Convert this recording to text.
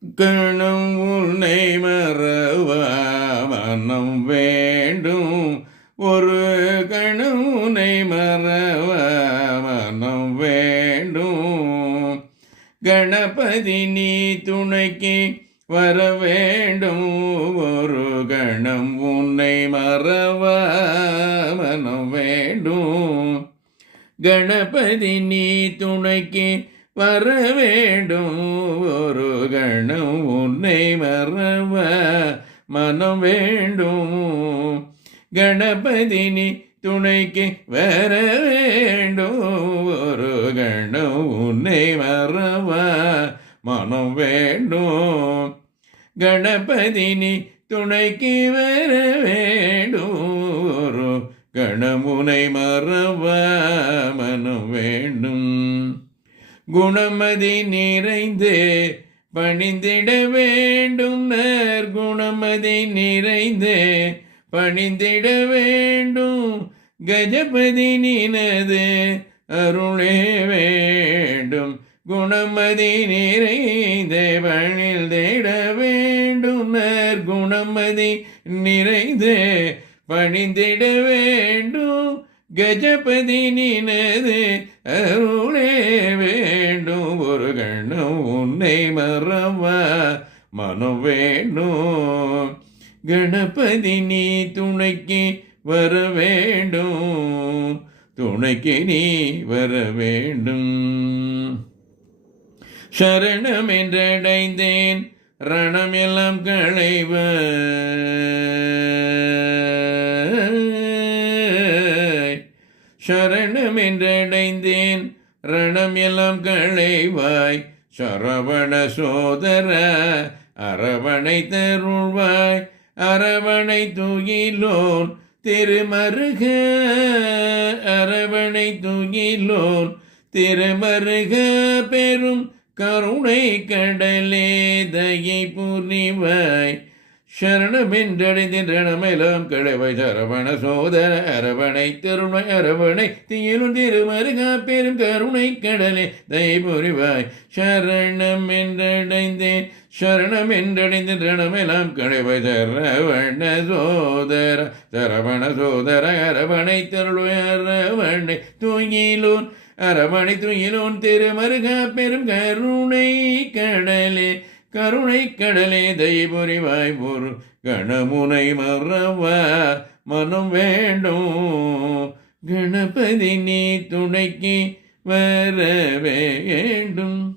கணம் உன்னை மறவ மனம் வேண்டும். ஒரு கணம் உன்னை மறவ மனம் வேண்டும். கணபதி நீ துணைக்கு வர வேண்டும். ஒரு கணம் உன்னை மறவ மனம் வேண்டும். கணபதி நீ துணைக்கு வர வேண்டும். ஒரு கணம் உன்னை மறவ மனம் வேண்டும். கணபதி நீ துணைக்கு வர வேண்டும். ஒரு கணம் உன்னை மறவ மனம் வேண்டும். கணபதி நீ துணைக்கு வர வேண்டும். ஒரு கணமுனை மறவ மனம் வேண்டும். குணமதி நிறைந்து பணிந்திட வேண்டும். நற்குணமதி நிறைந்து பணிந்திட வேண்டும். கஜபதி நினது அருளே வேண்டும். குணமதி நிறைந்து பணிந்திட வேண்டும். நற்குணமதி நிறைந்து பணிந்திட வேண்டும். கஜபதி நினது அருளே வேண்டும். ஒரு கணம் உன்னை மறவ மனம் வேண்டும். கணபதி நீ துணைக்கு வர வேண்டும். துணைக்கு நீ வர வேண்டும். சரணம் என்றடைந்தேன் ரணம் எல்லாம் களைவ. சரணம் என்றடைந்தேன் ரணம் எல்லாம் களைவாய். சரவண சோதர அரவணை தருள்வாய். அரவணை துயிலோன் திருமருக. அரவணை துயிலோன் திருமருக. பெரும் கருணை கடலே தயை புரிவாய். சரணமென்றடைந்தேன் ரணமெல்லாம் களைவாய். சரவண சோதர அரவணை தருள்வாய். அரவணை தீயிலும் திருமருகா. பெரும் கருணை கடலே தயை புரிவாய். சரணம் என்றடைந்தேன் சரணம் என்றடைந்தேன் ரணமெல்லாம் களைவாய். சரவண சோதர சரவண சோதர அரவணை தருள்வாய். அரவணை துயிலோன் அரவணை துயிலோன் திருமருகா. பெரும் கருணை கடலே கருணை கடலே தயை புரிவாய். ஒரு கணமுனை மறவ மனம் வேண்டும். கணபதி நீ துணைக்கு வர வேண்டும்.